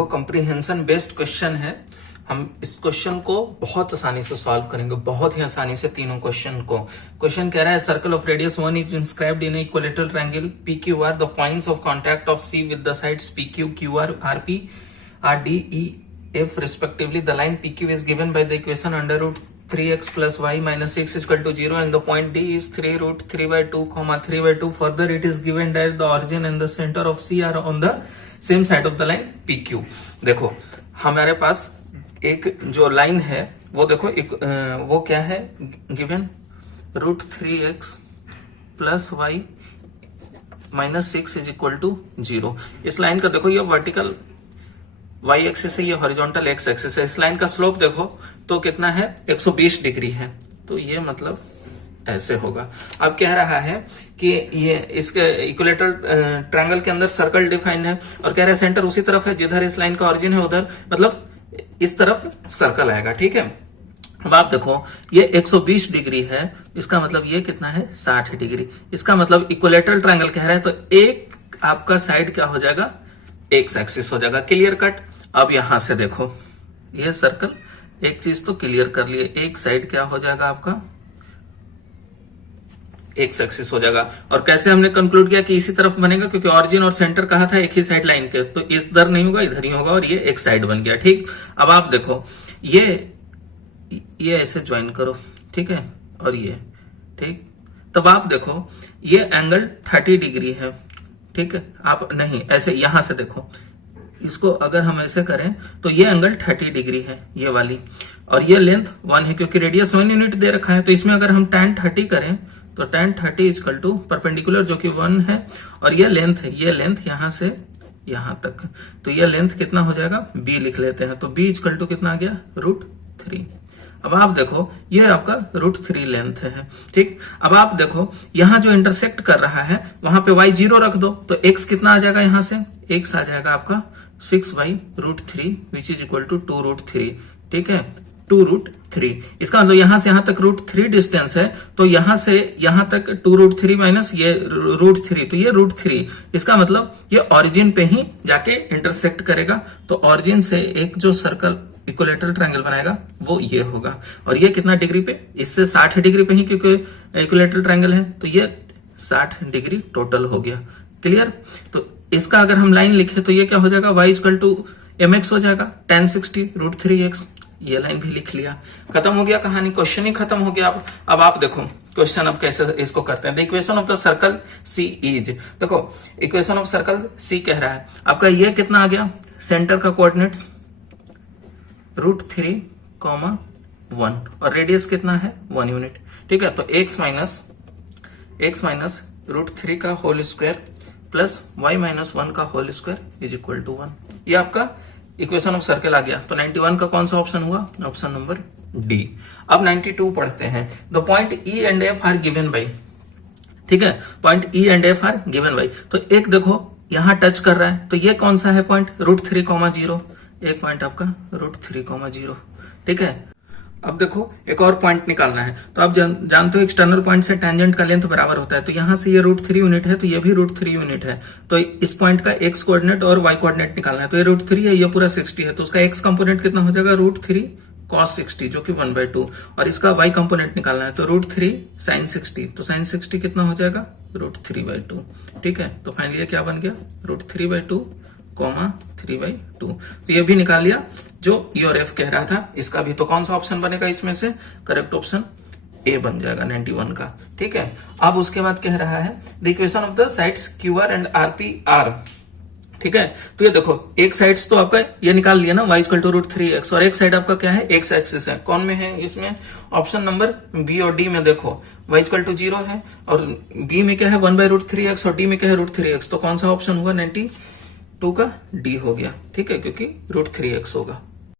देखो comprehension based question है। हम इस क्वेश्चन को बहुत आसानी से सॉल्व करेंगे, बहुत ही आसानी से तीनों क्वेश्चन को। क्वेश्चन कह रहा है circle of radius 1 is inscribed in equilateral triangle PQR, the points of contact of C with the sides PQ, QR, RP are D, E, F respectively. The line PQ is given by the equation under root 3x plus y minus 6 is equal to 0 and the point D is 3 root 3 by 2 comma 3 by 2. Further it is given that the origin and the center of C are on the same side of the line PQ. देखो हमारे पास एक जो line है वो देखो वो क्या है given root 3x plus Y minus 6 is equal to 0। इस लाइन का देखो ये वर्टिकल वाई एक्सिस है, ये हॉरिजॉन्टल एक्स एक्सिस है। इस लाइन का स्लोप देखो तो कितना है 120 डिग्री है, तो ये मतलब ऐसे होगा। अब कह रहा है कि ये इसके इक्विलेटरल ट्रायंगल के अंदर सर्कल डिफाइंड है और कह रहा है सेंटर उसी तरफ है जिधर इस लाइन का ऑरिजिन है, उधर मतलब इस तरफ सर्कल आएगा। ठीक है, अब आप देखो ये 120 डिग्री है, इसका मतलब ये कितना है 60 डिग्री। इसका मतलब इक्विलेटरल ट्रायंगल कह रहा है तो एक आपका साइड क्या हो जाएगा एक्स एक्सिस हो जाएगा। Clear cut. अब यहां से देखो ये सर्कल, एक चीज तो क्लियर कर लिए, एक साइड क्या हो जाएगा आपका एक्स एक्सिस हो जाएगा। और कैसे हमने कंक्लूड किया कि इसी तरफ बनेगा क्योंकि ऑरिजिन और सेंटर कहा था एक ही साइड लाइन के, तो इधर नहीं होगा इधर ही होगा और ये एक साइड बन गया। ठीक, अब आप देखो ये ऐसे ज्वाइन करो, ठीक है, और ये ठीक, तब आप देखो ये एंगल 30 डिग्री है। ठीक है, आप नहीं ऐसे यहां से देखो, इसको अगर हम ऐसे करें तो ये एंगल 30 डिग्री है ये वाली, और ये लेंथ 1 है क्योंकि रेडियस 1 यूनिट दे रखा है। तो इसमें अगर हम tan 30 करें तो tan 30 इक्वल टू परपेंडिकुलर जो कि 1 है, और ये लेंथ है, ये लेंथ यहां से यहां तक, तो ये लेंथ कितना हो जाएगा b लिख लेते हैं। तो b इक्वल टू कितना आ गया √3। अब आप देखो ये आपका √3 लेंथ है। ठीक, अब आप देखो यहां जो इंटरसेक्ट कर रहा है वहां पे y 0 रख दो तो x कितना आ जाएगा, यहां से x आ जाएगा आपका 6/√3 विच इज इक्वल टू 2√3। ठीक है, 2√3। इसका मतलब यहां से यहां तक √3 डिस्टेंस है, तो यहां से यहां तक 2√3 माइनस ये √3, तो ये √3। इसका मतलब ये ऑरिजिन पे ही जाके इंटरसेक्ट करेगा, तो ऑरिजिन से एक जो सर्कल इक्विलेटरल ट्रायंगल बनाएगा वो ये होगा। और ये कितना डिग्री पे, इससे 60 डिग्री पे ही क्योंकि इक्विलेटरल ट्रायंगल है, तो ये 60 डिग्री टोटल हो गया। क्लियर। तो इसका अगर हम लाइन लिखे तो ये क्या हो जाएगा y इक्वल टू mx हो जाएगा tan 60 √3x। ये लाइन भी लिख लिया, खत्म हो गया कहानी, क्वेश्चन ही खत्म हो गया। अब आप देखो क्वेश्चन अब कैसे इसको करते हैं। The equation of the circle C is, देखो इक्वेशन ऑफ सर्कल C कह रहा है आपका ये कितना आ गया, सेंटर का कोऑर्डिनेट्स √3, 1 और रेडियस कितना है 1 यूनिट। ठीक है, तो x माइनस √3 का whole square plus y minus 1 का whole square is equal to 1। ये आपका इक्वेशन ऑफ सर्कल आ गया। तो 91 का कौन सा ऑप्शन हुआ, ऑप्शन नंबर डी। अब 92 पढ़ते हैं। The point E and F are given by, ठीक है, point E and F are given by, तो एक देखो यहां टच कर रहा है, तो ये कौन सा है पॉइंट √3, 0, एक पॉइंट आपका √3, 0। ठीक है, अब देखो एक और पॉइंट निकालना है। तो आप जानते हो एक्सटर्नल पॉइंट से टेंजेंट का लेंथ बराबर होता है, तो यहां से ये √3 यूनिट है, तो ये भी √3 यूनिट है। तो इस पॉइंट का x कोऑर्डिनेट और y कोऑर्डिनेट निकालना है। तो ये √3 है, ये पूरा 60 है, तो उसका x कंपोनेंट कितना हो जाएगा √3 cos 60 जो कि 1/2, और इसका y कंपोनेंट निकालना है तो √3 sin 60, तो sin 60 कितना हो जाएगा √3/2। ठीक है, तो फाइनली ये क्या बन गया √3/2, 3/2। तो ये भी निकाल लिया जो E और F कह रहा था। इसका भी तो कौन सा ऑप्शन बनेगा इसमें से, करेक्ट ऑप्शन ए बन जाएगा 91 का। ठीक है, अब उसके बाद कह रहा है the equation of the sides QR and RP are. ठीक है, तो ये देखो एक साइड्स तो आपका ये निकाल लिया ना y इक्वल टू √3x, और एक साइड आपका क्या है x एक्सिस है। कौन में है इसमें, ऑप्शन नंबर बी और डी में देखो y इक्वल टू 0 है और बी में क्या है 1/√3x और डी में क्या है √3x, तो कौन सा ऑप्शन हुआ 92 का डी हो गया। ठीक है, क्योंकि √3x होगा।